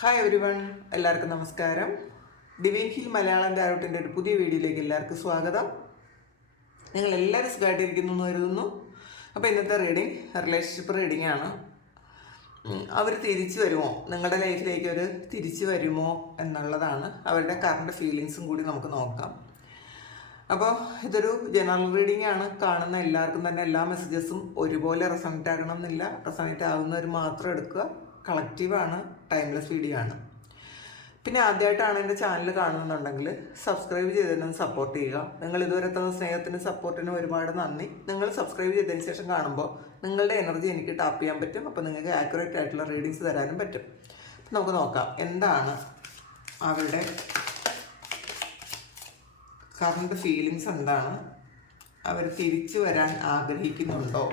Hi every one എല്ലാവർക്കും നമസ്കാരം. Divine hill Malayalam ഡയറക്റ്റിന്റെ ഒരു പുതിയ വീഡിയോയിലേക്ക് എല്ലാവർക്കും സ്വാഗതം. നിങ്ങൾ എല്ലാവരും സുഖമായിട്ടിരിക്കുന്നു എന്ന് കരുതുന്നു. അപ്പോൾ ഇന്നത്തെ റീഡിങ് റിലേഷൻഷിപ്പ് റീഡിംഗ് ആണ്. അവർ തിരിച്ചു വരുമോ? നിങ്ങളുടെ ലൈഫിലേക്ക് അവർ തിരിച്ചു വരുമോ എന്നുള്ളതാണ് അവരുടെ കറണ്ട് ഫീലിങ്സും കൂടി നമുക്ക് നോക്കാം. അപ്പോൾ ഇതൊരു ജനറൽ റീഡിംഗ് ആണ്. കാണുന്ന എല്ലാവർക്കും തന്നെ എല്ലാ മെസ്സേജസും ഒരുപോലെ റെസണേറ്റ് ആകണം എന്നില്ല. റെസണേറ്റ് ആകുന്നവർ മാത്രം എടുക്കുക. കളക്റ്റീവാണ് ടൈംലെസ് വീഡിയോ ആണ് പിന്നെ ആദ്യമായിട്ടാണ് എന്റെ ചാനൽ കാണുന്നുണ്ടെങ്കിൽ സബ്സ്ക്രൈബ് ചെയ്തതിനും സപ്പോർട്ട് ചെയ്യുക. നിങ്ങൾ ഇതുവരെ തന്ന സ്നേഹത്തിനും സപ്പോർട്ടിനും ഒരുപാട് നന്ദി. നിങ്ങൾ സബ്സ്ക്രൈബ് ചെയ്തതിന് ശേഷം കാണുമ്പോൾ നിങ്ങളുടെ എനർജി എനിക്ക് ടാപ്പ് ചെയ്യാൻ പറ്റും. അപ്പോൾ നിങ്ങൾക്ക് ആക്യുറേറ്റ് ആയിട്ടുള്ള റീഡിങ്സ് തരാനും പറ്റും. നമുക്ക് നോക്കാം എന്താണ് അവരുടെ കറണ്ട് ഫീലിങ്സ് എന്താണ്? അവർ തിരിച്ചു വരാൻ ആഗ്രഹിക്കുന്നുണ്ടോ?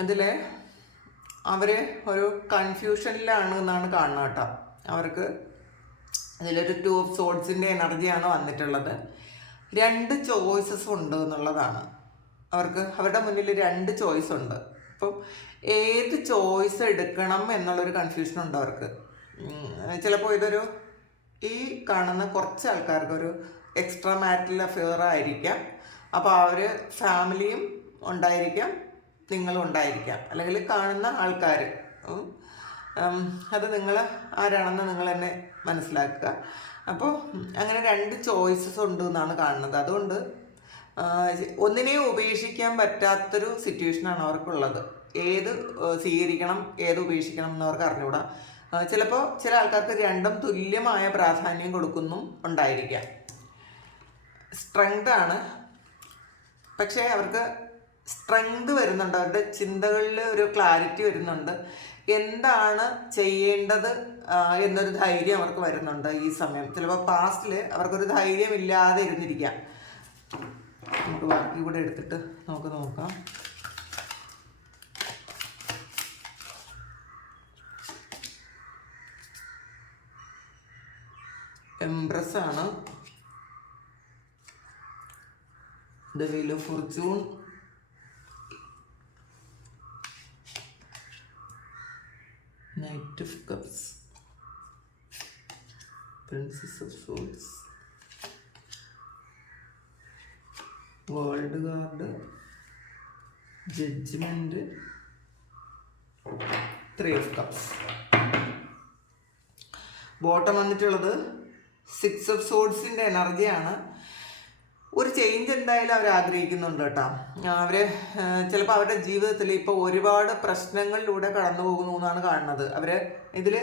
ഇതിൽ അവർ ഒരു കൺഫ്യൂഷനിലാണ് എന്നാണ് കാണുന്നത് കേട്ടോ. അവർക്ക് ഇതിലൊരു ടു ഓഫ് സോഡ്സിന്റെ എനർജിയാണ് വന്നിട്ടുള്ളത്. രണ്ട് ചോയ്സസ് ഉണ്ട് എന്നുള്ളതാണ്. അവർക്ക് അവരുടെ മുന്നിൽ രണ്ട് ചോയ്സ് ഉണ്ട്. അപ്പം ഏത് ചോയ്സ് എടുക്കണം എന്നുള്ളൊരു കൺഫ്യൂഷൻ ഉണ്ട് അവർക്ക്. ചിലപ്പോൾ ഇതൊരു ഈ കാണുന്ന കുറച്ച് ആൾക്കാർക്ക് ഒരു എക്സ്ട്രാ മാറ്റിൽ അഫെയർ ആയിരിക്കാം. അപ്പോൾ അവർ ഫാമിലിയും ഉണ്ടായിരിക്കാം. നിങ്ങളും ഉണ്ടായിരിക്കാം അല്ലെങ്കിൽ കാണുന്ന ആൾക്കാർ അത് നിങ്ങൾ ആരാണെന്ന് നിങ്ങൾ തന്നെ മനസ്സിലാക്കുക. അപ്പോൾ അങ്ങനെ രണ്ട് ചോയ്സസ് ഉണ്ട് എന്നാണ് കാണുന്നത്. അതുകൊണ്ട് ഒന്നിനെയും ഉപേക്ഷിക്കാൻ പറ്റാത്തൊരു സിറ്റുവേഷനാണ് അവർക്കുള്ളത്. ഏത് സ്വീകരിക്കണം ഏത് ഉപേക്ഷിക്കണം എന്ന് അവർക്ക് അറിഞ്ഞുകൂടാ ചിലപ്പോൾ ചില ആൾക്കാർക്ക് രണ്ടും തുല്യമായ പ്രാധാന്യം കൊടുക്കുന്നു ഉണ്ടായിരിക്കാം. സ്ട്രെങ്ത് ആണ്. പക്ഷേ അവർക്ക് സ്ട്രെങ്ത് വരുന്നുണ്ട്. അവരുടെ ചിന്തകളിൽ ഒരു ക്ലാരിറ്റി വരുന്നുണ്ട്. എന്താണ് ചെയ്യേണ്ടത് എന്നൊരു ധൈര്യം അവർക്ക് വരുന്നുണ്ട് ഈ സമയം. ചിലപ്പോൾ പാസ്റ്റിൽ അവർക്കൊരു ധൈര്യം ഇല്ലാതെ ഇരുന്നിരിക്കാം. നമുക്ക് ബാക്കി കൂടെ എടുത്തിട്ട് നമുക്ക് നോക്കാം. എംപ്രസ് ആണ്. Fortune knight of cups princess of swords world card judgement three of cups bottom വന്നിട്ടുള്ളത് സിക്സ് ഓഫ് സോഡ്സിന്റെ എനർജിയാണ് ഒരു ചേഞ്ച് എന്തായാലും അവർ ആഗ്രഹിക്കുന്നുണ്ട് കേട്ടോ. അവർ ചിലപ്പോൾ അവരുടെ ജീവിതത്തിൽ ഇപ്പോൾ ഒരുപാട് പ്രശ്നങ്ങളിലൂടെ കടന്നു പോകുന്നു എന്നാണ് കാണുന്നത്. അവർ ഇതിൽ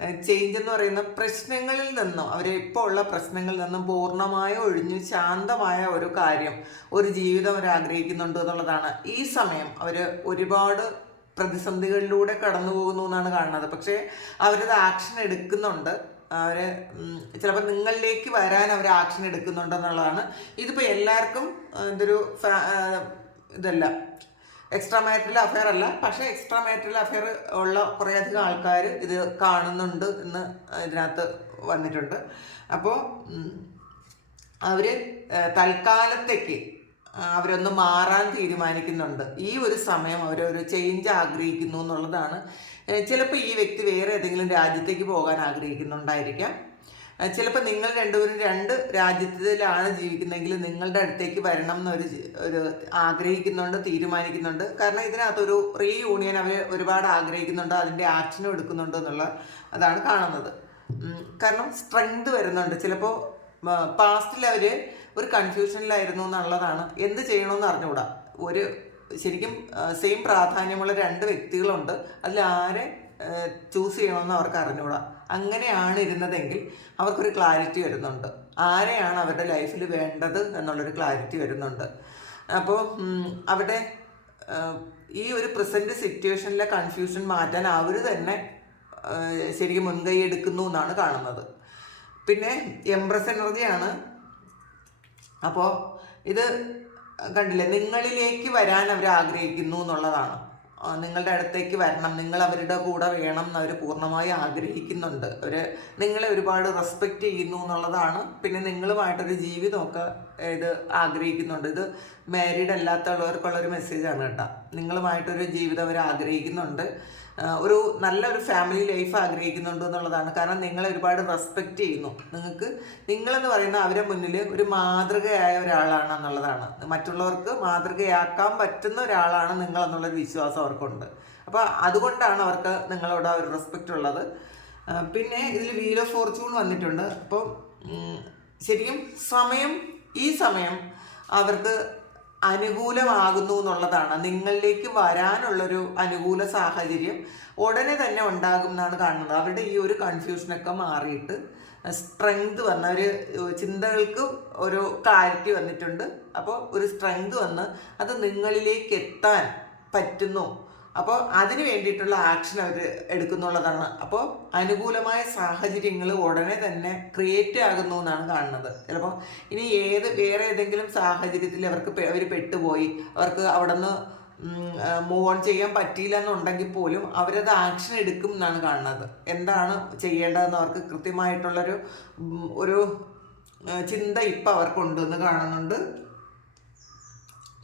ചേഞ്ച് എന്ന് പറയുന്ന പ്രശ്നങ്ങളിൽ നിന്നും അവർ ഇപ്പോൾ ഉള്ള പ്രശ്നങ്ങളിൽ നിന്നും പൂർണമായും ഒഴിഞ്ഞു ശാന്തമായ ഒരു കാര്യം ഒരു ജീവിതം അവർ ആഗ്രഹിക്കുന്നുണ്ട് എന്നുള്ളതാണ്. ഈ സമയം അവർ ഒരുപാട് പ്രതിസന്ധികളിലൂടെ കടന്നു പോകുന്നു എന്നാണ് കാണുന്നത്. പക്ഷേ അവരത് ആക്ഷൻ എടുക്കുന്നുണ്ട്. അവർ ചിലപ്പോൾ നിങ്ങളിലേക്ക് വരാൻ അവർ ആക്ഷൻ എടുക്കുന്നുണ്ടെന്നുള്ളതാണ് ഇതിപ്പോൾ എല്ലാവർക്കും ഇതൊരു ഇതല്ല എക്സ്ട്രാ മാരിറ്റൽ അഫെയർ അല്ല. പക്ഷേ എക്സ്ട്രാ മാരിറ്റൽ അഫെയർ ഉള്ള കുറേയധികം ആൾക്കാർ ഇത് കാണുന്നുണ്ട് എന്ന് ഇതിനകത്ത് വന്നിട്ടുണ്ട്. അപ്പോൾ അവർ തൽക്കാലത്തേക്ക് അവരൊന്ന് മാറാൻ തീരുമാനിക്കുന്നുണ്ട്. ഈ ഒരു സമയം അവരൊരു ചേഞ്ച് ആഗ്രഹിക്കുന്നു എന്നുള്ളതാണ്. ചിലപ്പോൾ ഈ വ്യക്തി വേറെ ഏതെങ്കിലും രാജ്യത്തേക്ക് പോകാൻ ആഗ്രഹിക്കുന്നുണ്ടായിരിക്കാം. ചിലപ്പോൾ നിങ്ങൾ രണ്ടുപേരും രണ്ട് രാജ്യത്തിലാണ് ജീവിക്കുന്നതെങ്കിൽ നിങ്ങളുടെ അടുത്തേക്ക് വരണം എന്നൊരു ഒരു ആഗ്രഹിക്കുന്നുണ്ട് തീരുമാനിക്കുന്നുണ്ട്. കാരണം ഇതിനകത്തൊരു റീ യൂണിയൻ അവർ ഒരുപാട് ആഗ്രഹിക്കുന്നുണ്ട് അതിന്റെ ആക്ഷനും എടുക്കുന്നുണ്ട് എന്നുള്ള അതാണ് കാണുന്നത്. കാരണം സ്ട്രെങ്ത് വരുന്നുണ്ട്. ചിലപ്പോൾ പാസ്റ്റിൽ അവർ ഒരു കൺഫ്യൂഷനിലായിരുന്നു എന്നുള്ളതാണ്. എന്ത് ചെയ്യണമെന്ന് അറിഞ്ഞുകൂടാ ഒരു ശരിക്കും സെയിം പ്രാധാന്യമുള്ള രണ്ട് വ്യക്തികളുണ്ട്. അതിൽ ആരെ ചൂസ് ചെയ്യണമെന്ന് അവർക്ക് അറിഞ്ഞുകൂടാ അങ്ങനെയാണ് ഇരുന്നതെങ്കിൽ അവർക്കൊരു ക്ലാരിറ്റി വരുന്നുണ്ട്. ആരെയാണ് അവരുടെ ലൈഫിൽ വേണ്ടത് എന്നുള്ളൊരു ക്ലാരിറ്റി വരുന്നുണ്ട്. അപ്പോൾ അവിടെ ഈ ഒരു പ്രസന്റ് സിറ്റുവേഷനിലെ കൺഫ്യൂഷൻ മാറ്റാൻ അവർ തന്നെ ശരിക്കും മുൻകൈ എടുക്കുന്നു എന്നാണ് കാണുന്നത്. പിന്നെ എംപ്രസ് എനർജിയാണ്. അപ്പോൾ ഇത് കണ്ടില്ലേ? നിങ്ങളിലേക്ക് വരാൻ അവർ ആഗ്രഹിക്കുന്നു എന്നുള്ളതാണ്. നിങ്ങളുടെ അടുത്തേക്ക് വരണം. നിങ്ങൾ അവരുടെ കൂടെ വേണം എന്ന് അവർ പൂർണമായി ആഗ്രഹിക്കുന്നുണ്ട്. അവർ നിങ്ങളെ ഒരുപാട് റെസ്പെക്റ്റ് ചെയ്യുന്നു എന്നുള്ളതാണ്. പിന്നെ നിങ്ങളുമായിട്ടൊരു ജീവിതമൊക്കെ ഇത് ആഗ്രഹിക്കുന്നുണ്ട്. ഇത് മാരീഡ് അല്ലാത്തുള്ളവർക്കുള്ള ഒരു മെസ്സേജാണ് കേട്ടോ. നിങ്ങളുമായിട്ടൊരു ജീവിതം അവർ ആഗ്രഹിക്കുന്നുണ്ട്. ഒരു നല്ലൊരു ഫാമിലി ലൈഫ് ആഗ്രഹിക്കുന്നുണ്ട് എന്നുള്ളതാണ്. കാരണം നിങ്ങളെ ഒരുപാട് റെസ്പെക്റ്റ് ചെയ്യുന്നു. നിങ്ങൾക്ക് നിങ്ങളെന്ന് പറയുന്ന അവരെ മുന്നിൽ ഒരു മാതൃകയായ ഒരാളാണ് എന്നുള്ളതാണ്. മറ്റുള്ളവർക്ക് മാതൃകയാക്കാൻ പറ്റുന്ന ഒരാളാണ് നിങ്ങൾ എന്നുള്ളൊരു വിശ്വാസം അവർക്കുണ്ട്. അപ്പോൾ അതുകൊണ്ടാണ് അവർക്ക് നിങ്ങളോട് ഒരു റെസ്പെക്റ്റ് ഉള്ളത്. പിന്നെ ഇതിൽ വീൽ ഓഫ് ഫോർച്യൂൺ വന്നിട്ടുണ്ട്. അപ്പോൾ ശരിക്കും സമയം ഈ സമയം അവർക്ക് അനുകൂലമാകുന്നു എന്നുള്ളതാണ്. നിങ്ങളിലേക്ക് വരാനുള്ളൊരു അനുകൂല സാഹചര്യം ഉടനെ തന്നെ ഉണ്ടാകും എന്നാണ് കാണുന്നത്. അവരുടെ ഈ ഒരു കൺഫ്യൂഷനൊക്കെ മാറിയിട്ട് സ്ട്രെങ്ത് വന്ന ഒരു ചിന്തകൾക്ക് ഒരു ക്ലാരിറ്റി വന്നിട്ടുണ്ട്. അപ്പോൾ ഒരു സ്ട്രെങ്ത് വന്ന് അത് നിങ്ങളിലേക്ക് എത്താൻ പറ്റുന്നു. അപ്പോൾ അതിന് വേണ്ടിയിട്ടുള്ള ആക്ഷൻ അവർ എടുക്കുന്നുള്ളതാണ്. അപ്പോൾ അനുകൂലമായ സാഹചര്യങ്ങൾ ഉടനെ തന്നെ ക്രിയേറ്റ് ആകുന്നു എന്നാണ് കാണുന്നത്. ചിലപ്പോൾ ഇനി ഏത് വേറെ ഏതെങ്കിലും സാഹചര്യത്തിൽ അവർക്ക് അവർ പെട്ടുപോയി അവർക്ക് അവിടെ നിന്ന് മൂവ് ഓൺ ചെയ്യാൻ പറ്റിയില്ല എന്നുണ്ടെങ്കിൽ പോലും അവരത് ആക്ഷൻ എടുക്കും എന്നാണ് കാണുന്നത്. എന്താണ് ചെയ്യേണ്ടതെന്ന് അവർക്ക് കൃത്യമായിട്ടുള്ളൊരു ഒരു ചിന്ത ഇപ്പം അവർക്കുണ്ടെന്ന് കാണുന്നുണ്ട്.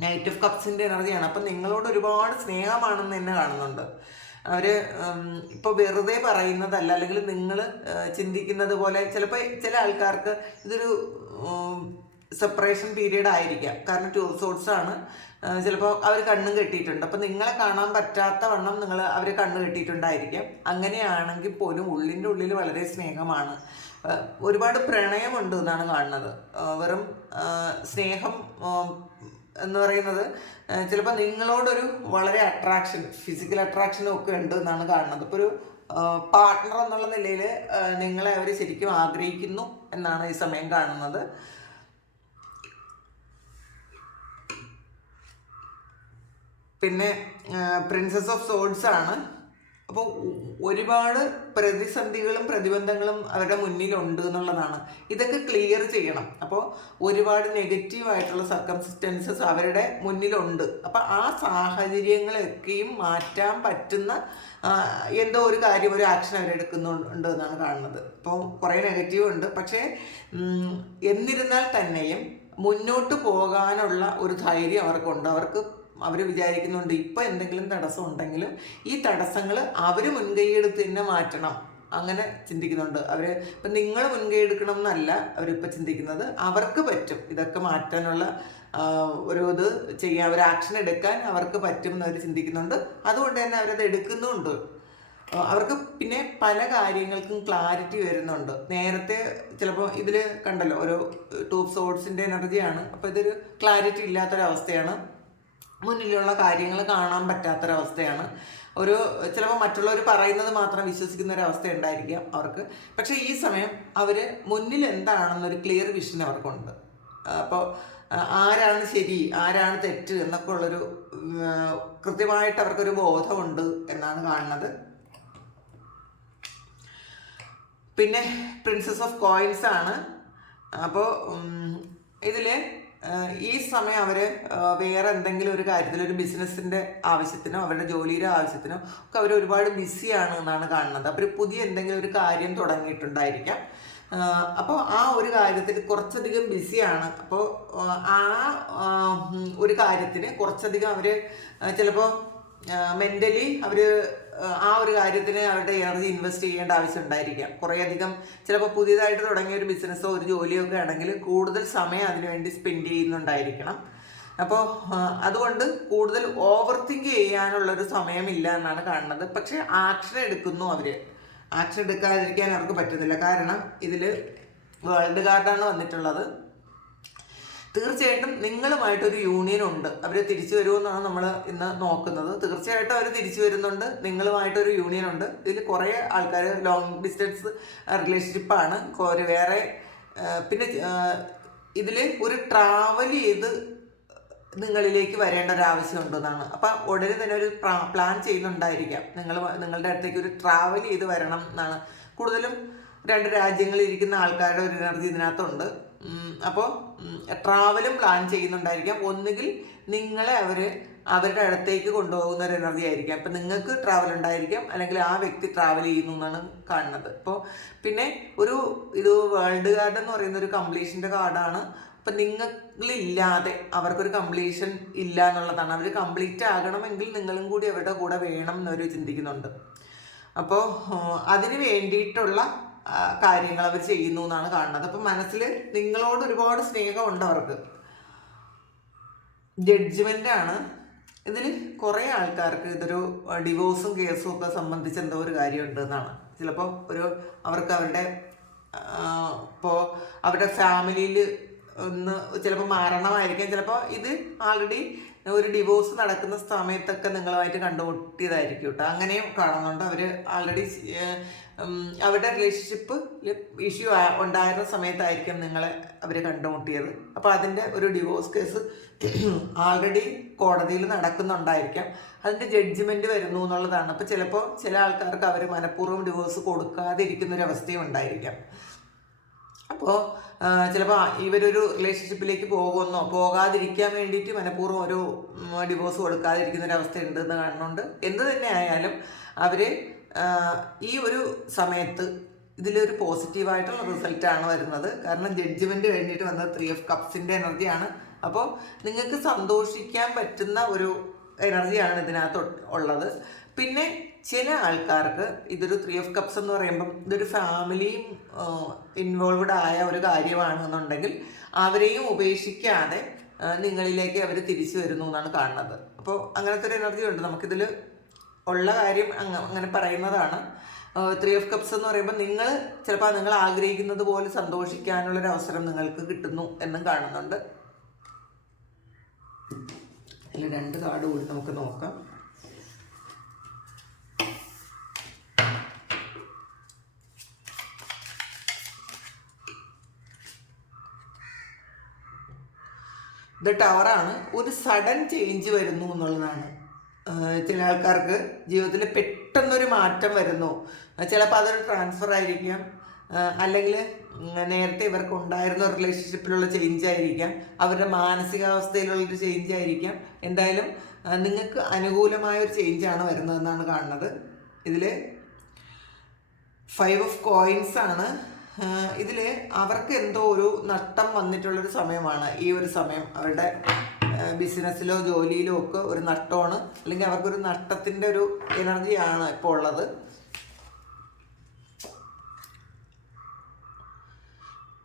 നൈറ്റ് ഓഫ് കപ്സിന്റെ എനർജിയാണ്. അപ്പം നിങ്ങളോട് ഒരുപാട് സ്നേഹമാണെന്ന് തന്നെ കാണുന്നുണ്ട്. അവർ ഇപ്പോൾ വെറുതെ പറയുന്നതല്ല. അല്ലെങ്കിൽ നിങ്ങൾ ചിന്തിക്കുന്നത് പോലെ ചിലപ്പോൾ ചില ആൾക്കാർക്ക് ഇതൊരു സെപ്പറേഷൻ പീരീഡ് ആയിരിക്കാം. കാരണം ടു സോർട്സ് ആണ്. ചിലപ്പോൾ അവർ കണ്ണും കെട്ടിയിട്ടുണ്ട്. അപ്പം നിങ്ങളെ കാണാൻ പറ്റാത്ത വണ്ണം നിങ്ങൾ അവർ കണ്ണ് കെട്ടിയിട്ടുണ്ടായിരിക്കാം. അങ്ങനെയാണെങ്കിൽ പോലും ഉള്ളിന്റെ ഉള്ളിൽ വളരെ സ്നേഹമാണ്. ഒരുപാട് പ്രണയമുണ്ട് എന്നാണ് കാണുന്നത്. വെറും സ്നേഹം എന്ന് പറയുന്നത് ചിലപ്പോൾ നിങ്ങളോടൊരു വളരെ അട്രാക്ഷൻ ഫിസിക്കൽ അട്രാക്ഷനും ഒക്കെ ഉണ്ട് എന്നാണ് കാണുന്നത്. ഇപ്പോൾ ഒരു പാർട്ട്ണർ എന്നുള്ള നിലയിൽ നിങ്ങളെ അവർ ശരിക്കും ആഗ്രഹിക്കുന്നു എന്നാണ് ഈ സമയം കാണുന്നത്. പിന്നെ പ്രിൻസസ് ഓഫ് സോൾസ് ആണ്. അപ്പോൾ ഒരുപാട് പ്രതിസന്ധികളും പ്രതിബന്ധങ്ങളും അവരുടെ മുന്നിലുണ്ട് എന്നുള്ളതാണ്. ഇതൊക്കെ ക്ലിയർ ചെയ്യണം. അപ്പോൾ ഒരുപാട് നെഗറ്റീവായിട്ടുള്ള സർക്കംസ്റ്റൻസസ് അവരുടെ മുന്നിലുണ്ട്. അപ്പോൾ ആ സാഹചര്യങ്ങളൊക്കെയും മാറ്റാൻ പറ്റുന്ന എന്തോ ഒരു കാര്യം ഒരു ആക്ഷൻ അവരെടുക്കുന്നുണ്ട് എന്നാണ് കാണുന്നത്. ഇപ്പോൾ കുറേ നെഗറ്റീവ് ഉണ്ട്. പക്ഷേ എന്നിരുന്നാൽ തന്നെയും മുന്നോട്ട് പോകാനുള്ള ഒരു ധൈര്യം അവർക്കുണ്ട്. അവർക്ക് അവർ വിചാരിക്കുന്നുണ്ട് ഇപ്പം എന്തെങ്കിലും തടസ്സം ഉണ്ടെങ്കിൽ ഈ തടസ്സങ്ങൾ അവർ മുൻകൈയെടുത്ത് തന്നെ മാറ്റണം. അങ്ങനെ ചിന്തിക്കുന്നുണ്ട്. അവർ ഇപ്പം നിങ്ങൾ മുൻകൈ എടുക്കണം എന്നല്ല അവരിപ്പോൾ ചിന്തിക്കുന്നത്. അവർക്ക് പറ്റും. ഇതൊക്കെ മാറ്റാനുള്ള ഒരു ഇത് ചെയ്യാൻ ഒരു ആക്ഷൻ എടുക്കാൻ അവർക്ക് പറ്റും എന്ന് ചിന്തിക്കുന്നുണ്ട്. അതുകൊണ്ട് തന്നെ അവരത് എടുക്കുന്നുമുണ്ട് അവർക്ക് പിന്നെ പല കാര്യങ്ങൾക്കും ക്ലാരിറ്റി വരുന്നുണ്ട്. നേരത്തെ ചിലപ്പോൾ ഇതിൽ കണ്ടല്ലോ ഒരു ടൂബ് സോഡ്സിന്റെ എനർജിയാണ് അപ്പോൾ ഇതൊരു ക്ലാരിറ്റി ഇല്ലാത്തൊരവസ്ഥയാണ്. മുന്നിലുള്ള കാര്യങ്ങൾ കാണാൻ പറ്റാത്തൊരവസ്ഥയാണ്. ഒരു ചിലപ്പോൾ മറ്റുള്ളവർ പറയുന്നത് മാത്രം വിശ്വസിക്കുന്ന ഒരു അവസ്ഥ ഉണ്ടായിരിക്കാം അവർക്ക്. പക്ഷേ ഈ സമയം അവർ മുന്നിൽ എന്താണെന്നൊരു ക്ലിയർ വിഷൻ അവർക്കുണ്ട്. അപ്പോൾ ആരാണ് ശരി ആരാണ് തെറ്റ് എന്നൊക്കെ ഉള്ളൊരു കൃത്യമായിട്ട് അവർക്കൊരു ബോധമുണ്ട് എന്നാണ് കാണുന്നത്. പിന്നെ പ്രിൻസസ് ഓഫ് കോയിൻസ് ആണ്. അപ്പോൾ ഇതിൽ ഈ സമയം അവർ വേറെ എന്തെങ്കിലും ഒരു കാര്യത്തിൽ ഒരു ബിസിനസ്സിന്റെ ആവശ്യത്തിനോ അവരുടെ ജോലിയുടെ ആവശ്യത്തിനോ ഒക്കെ അവർ ഒരുപാട് ബിസിയാണ് എന്നാണ് കാണുന്നത്. അവർ പുതിയ എന്തെങ്കിലും ഒരു കാര്യം തുടങ്ങിയിട്ടുണ്ടായിരിക്കാം. അപ്പോൾ ആ ഒരു കാര്യത്തിൽ കുറച്ചധികം ബിസിയാണ് അപ്പോൾ ആ ഒരു കാര്യത്തിന് കുറച്ചധികം അവർ ചിലപ്പോൾ മെന്റലി അവർ ആ ഒരു കാര്യത്തിന് അവരുടെ എനർജി ഇൻവെസ്റ്റ് ചെയ്യേണ്ട ആവശ്യം ഉണ്ടായിരിക്കാം. കുറേയധികം ചിലപ്പോൾ പുതിയതായിട്ട് തുടങ്ങിയ ഒരു ബിസിനസ്സോ ഒരു ജോലിയോ ഒക്കെ ആണെങ്കിൽ കൂടുതൽ സമയം അതിനുവേണ്ടി സ്പെൻഡ് ചെയ്യുന്നുണ്ടായിരിക്കണം. അപ്പോൾ അതുകൊണ്ട് കൂടുതൽ ഓവർ തിങ്ക് ചെയ്യാനുള്ളൊരു സമയമില്ല എന്നാണ് കാണുന്നത്. പക്ഷേ ആക്ഷൻ എടുക്കുന്നു അവർ ആക്ഷൻ എടുക്കാതിരിക്കാൻ അവർക്ക് പറ്റുന്നില്ല. കാരണം ഇതിൽ വേൾഡ് കാർഡാണ് വന്നിട്ടുള്ളത്. തീർച്ചയായിട്ടും നിങ്ങളുമായിട്ടൊരു യൂണിയൻ ഉണ്ട് അവർ തിരിച്ചു വരുമെന്നാണ് നമ്മൾ ഇന്ന് നോക്കുന്നത്. തീർച്ചയായിട്ടും അവർ തിരിച്ചു വരുന്നുണ്ട്. നിങ്ങളുമായിട്ടൊരു യൂണിയൻ ഉണ്ട് ഇതിൽ കുറേ ആൾക്കാർ ലോങ് ഡിസ്റ്റൻസ് റിലേഷൻഷിപ്പാണ് ഒരു വേറെ പിന്നെ ഇതിൽ ഒരു ട്രാവൽ ചെയ്ത് നിങ്ങളിലേക്ക് വരേണ്ട ഒരു ആവശ്യമുണ്ടെന്നാണ് അപ്പം ഉടനെ തന്നെ ഒരു പ്ലാൻ ചെയ്യുന്നുണ്ടായിരിക്കാം. നിങ്ങൾ നിങ്ങളുടെ അടുത്തേക്ക് ഒരു ട്രാവൽ ചെയ്ത് വരണം എന്നാണ്. കൂടുതലും രണ്ട് രാജ്യങ്ങളിൽ ഇരിക്കുന്ന ആൾക്കാരുടെ ഒരു എനർജി ഇതിനകത്തുണ്ട്. അപ്പോൾ ട്രാവലും പ്ലാൻ ചെയ്യുന്നുണ്ടായിരിക്കാം. ഒന്നുകിൽ നിങ്ങളെ അവർ അവരുടെ അടുത്തേക്ക് കൊണ്ടുപോകുന്ന ഒരു എനർജി ആയിരിക്കാം. അപ്പം നിങ്ങൾക്ക് ട്രാവൽ ഉണ്ടായിരിക്കാം. അല്ലെങ്കിൽ ആ വ്യക്തി ട്രാവൽ ചെയ്യുന്നു എന്നാണ് കാണുന്നത്. അപ്പോൾ പിന്നെ ഒരു ഇത് വേൾഡ് കാർഡ് എന്ന് പറയുന്ന ഒരു കംപ്ലീഷന്റെ കാർഡാണ് അപ്പം നിങ്ങളില്ലാതെ അവർക്കൊരു കംപ്ലീഷൻ ഇല്ല എന്നുള്ളതാണ്. അവർ കംപ്ലീറ്റ് ആകണമെങ്കിൽ നിങ്ങളും കൂടി അവരുടെ കൂടെ വേണം എന്നവർ ചിന്തിക്കുന്നുണ്ട്. അപ്പോൾ അതിന് വേണ്ടിയിട്ടുള്ള കാര്യങ്ങൾ അവർ ചെയ്യുന്നു എന്നാണ് കാണുന്നത്. അപ്പം മനസ്സിൽ നിങ്ങളോട് ഒരുപാട് സ്നേഹമുണ്ട് അവർക്ക്. ജഡ്ജ്മെന്റ് ആണ്. ഇതിൽ കുറേ ആൾക്കാർക്ക് ഇതൊരു ഡിവോഴ്സും കേസും ഒക്കെ സംബന്ധിച്ച് എന്തോ ഒരു കാര്യമുണ്ട് എന്നാണ്. ചിലപ്പോൾ ഒരു അവർക്ക് അവരുടെ ഇപ്പോൾ അവരുടെ ഫാമിലിയിൽ ഒന്ന് ചിലപ്പോൾ മാരണമായിരിക്കാം. ചിലപ്പോൾ ഇത് ആൾറെഡി ഒരു ഡിവോഴ്സ് നടക്കുന്ന സമയത്തൊക്കെ നിങ്ങളുമായിട്ട് കണ്ടുമുട്ടിയതായിരിക്കും കേട്ടോ. അങ്ങനെയും കാണുന്നുണ്ട്. അവർ ആൾറെഡി അവരുടെ റിലേഷൻഷിപ്പ് ഇഷ്യൂ ഉണ്ടായിരുന്ന സമയത്തായിരിക്കും നിങ്ങളെ അവർ കണ്ടുമുട്ടിയത്. അപ്പോൾ അതിന്റെ ഒരു ഡിവോഴ്സ് കേസ് ആൾറെഡി കോടതിയിൽ നടക്കുന്നുണ്ടായിരിക്കാം. അതിന്റെ ജഡ്ജ്മെന്റ് വരുന്നു എന്നുള്ളതാണ്. അപ്പോൾ ചിലപ്പോൾ ചില ആൾക്കാർക്ക് അവർ മനഃപൂർവം ഡിവോഴ്സ് കൊടുക്കാതിരിക്കുന്ന ഒരു അവസ്ഥയും ഉണ്ടായിരിക്കാം അപ്പോൾ ചിലപ്പോൾ ഇവരൊരു റിലേഷൻഷിപ്പിലേക്ക് പോകുമെന്നോ പോകാതിരിക്കാൻ വേണ്ടിയിട്ട് മനഃപൂർവം ഒരു ഡിവോഴ്സ് കൊടുക്കാതിരിക്കുന്ന ഒരു അവസ്ഥ ഉണ്ടെന്ന് കാണുന്നുണ്ട്. എന്ത് തന്നെ ആയാലും അവർ ഈ ഒരു സമയത്ത് ഇതിലൊരു പോസിറ്റീവായിട്ടുള്ള റിസൾട്ടാണ് വരുന്നത്. കാരണം ജഡ്ജ്മെന്റ് കഴിഞ്ഞിട്ട് വന്നത് ത്രീ ഓഫ് കപ്സിന്റെ എനർജിയാണ്. അപ്പോൾ നിങ്ങൾക്ക് സന്തോഷിക്കാൻ പറ്റുന്ന ഒരു എനർജിയാണ് ഇതിനകത്ത് ഉള്ളത്. പിന്നെ ചില ആൾക്കാർക്ക് ഇതൊരു ത്രീ ഓഫ് കപ്സ് എന്ന് പറയുമ്പം ഇതൊരു ഫാമിലിയും ഇൻവോൾവ്ഡ് ആയ ഒരു കാര്യമാണെന്നുണ്ടെങ്കിൽ അവരെയും ഉപേക്ഷിക്കാതെ നിങ്ങളിലേക്ക് അവർ തിരിച്ചു വരുന്നു എന്നാണ് കാണുന്നത്. അപ്പോൾ അങ്ങനത്തെ ഒരു എനർജി ഉണ്ട്. നമുക്കിതിൽ ഉള്ള കാര്യം അങ്ങ അങ്ങനെ പറയുന്നതാണ്. ത്രീ ഓഫ് കപ്സ് എന്ന് പറയുമ്പോൾ നിങ്ങൾ ചിലപ്പോൾ നിങ്ങൾ ആഗ്രഹിക്കുന്നത് പോലെ സന്തോഷിക്കാനുള്ളൊരു അവസരം നിങ്ങൾക്ക് കിട്ടുന്നു എന്നും കാണുന്നുണ്ട്. അതിൽ രണ്ട് കാർഡ് കൂടി നമുക്ക് നോക്കാം. ഇത് ടവറാണ് ഒരു സഡൻ ചേഞ്ച് വരുന്നു എന്നുള്ളതാണ്. ചില ആൾക്കാർക്ക് ജീവിതത്തിൽ പെട്ടെന്നൊരു മാറ്റം വരുന്നു. ചിലപ്പോൾ അതൊരു ട്രാൻസ്ഫർ ആയിരിക്കാം. അല്ലെങ്കിൽ നേരത്തെ ഇവർക്ക് ഉണ്ടായിരുന്ന റിലേഷൻഷിപ്പിലുള്ള ചേഞ്ച് ആയിരിക്കാം. അവരുടെ മാനസികാവസ്ഥയിലുള്ളൊരു ചേഞ്ച് ആയിരിക്കാം. എന്തായാലും നിങ്ങൾക്ക് അനുകൂലമായ ഒരു ചേഞ്ച് ചേഞ്ചാണ് വരുന്നതെന്നാണ് കാണുന്നത്. ഇതിൽ ഫൈവ് ഓഫ് കോയിൻസ് ആണ് ഇതിൽ അവർക്ക് എന്തോ ഒരു നഷ്ടം വന്നിട്ടുള്ളൊരു സമയമാണ്. ഈ ഒരു സമയം അവരുടെ ബിസിനസ്സിലോ ജോലിയിലോ ഒക്കെ ഒരു നഷ്ടമാണ്. അല്ലെങ്കിൽ അവർക്കൊരു നഷ്ടത്തിന്റെ ഒരു എനർജിയാണ് ഇപ്പോൾ ഉള്ളത്.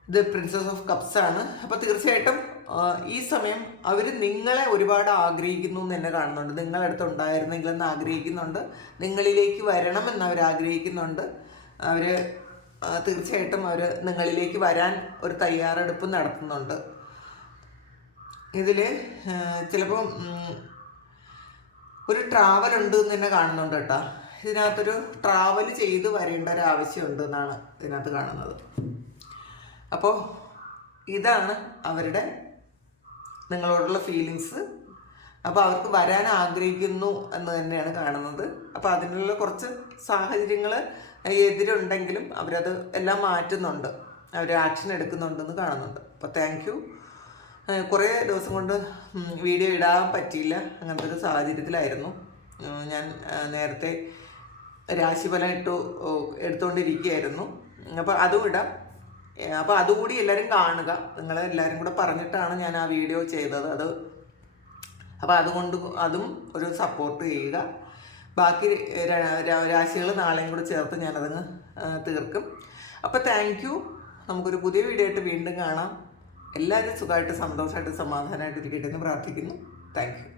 ഇത് പ്രിൻസസ് ഓഫ് കപ്സ് ആണ്. അപ്പോൾ തീർച്ചയായിട്ടും ഈ സമയം അവർ നിങ്ങളെ ഒരുപാട് ആഗ്രഹിക്കുന്നു എന്ന് തന്നെ കാണുന്നുണ്ട്. നിങ്ങളടുത്ത് ഉണ്ടായിരുന്നെങ്കിലെന്ന് ആഗ്രഹിക്കുന്നുണ്ട്. നിങ്ങളിലേക്ക് വരണമെന്ന് അവർ ആഗ്രഹിക്കുന്നുണ്ട്. അവർ തീർച്ചയായിട്ടും അവർ നിങ്ങളിലേക്ക് വരാൻ ഒരു തയ്യാറെടുപ്പ് നടത്തുന്നുണ്ട്. ഇതിൽ ചിലപ്പം ഒരു ട്രാവൽ ഉണ്ട് എന്ന് തന്നെ കാണുന്നുണ്ട് കേട്ടോ. ഇതിനകത്തൊരു ട്രാവൽ ചെയ്ത് വരേണ്ട ഒരു ആവശ്യമുണ്ട് എന്നാണ് ഇതിനകത്ത് കാണുന്നത്. അപ്പോൾ ഇതാണ് അവരുടെ നിങ്ങളോടുള്ള ഫീലിങ്സ് അപ്പോൾ അവർക്ക് വരാൻ ആഗ്രഹിക്കുന്നു എന്ന് തന്നെയാണ് കാണുന്നത്. അപ്പോൾ അതിനുള്ള കുറച്ച് സാഹചര്യങ്ങൾ എതിരുണ്ടെങ്കിലും അവരത് എല്ലാം മാറ്റുന്നുണ്ട്. അവർ ആക്ഷൻ എടുക്കുന്നുണ്ടെന്ന് കാണുന്നുണ്ട്. അപ്പോൾ താങ്ക് യു കുറേ ദിവസം കൊണ്ട് വീഡിയോ ഇടാൻ പറ്റിയില്ല. അങ്ങനത്തെ ഒരു സാഹചര്യത്തിലായിരുന്നു. ഞാൻ നേരത്തെ രാശിഫലം ഇട്ടു എടുത്തുകൊണ്ടിരിക്കുകയായിരുന്നു അപ്പോൾ അതും ഇടാം. അപ്പോൾ അതുകൂടി എല്ലാവരും കാണുക. നിങ്ങൾ എല്ലാവരും കൂടെ പറഞ്ഞിട്ടാണ് ഞാൻ ആ വീഡിയോ ചെയ്തത്. അത് അപ്പോൾ അതുകൊണ്ട് അതും ഒരു സപ്പോർട്ട് ചെയ്യുക. ബാക്കി രാശികൾ നാളെയും കൂടെ ചേർത്ത് ഞാനതങ്ങ് തീർക്കും. അപ്പോൾ താങ്ക് യു നമുക്കൊരു പുതിയ വീഡിയോ ആയിട്ട് വീണ്ടും കാണാം. എല്ലാവരും സുഖമായിട്ട് സന്തോഷമായിട്ട് സമാധാനമായിട്ട് ഇരിക്കട്ടെ എന്ന് പ്രാർത്ഥിക്കുന്നു. Thank you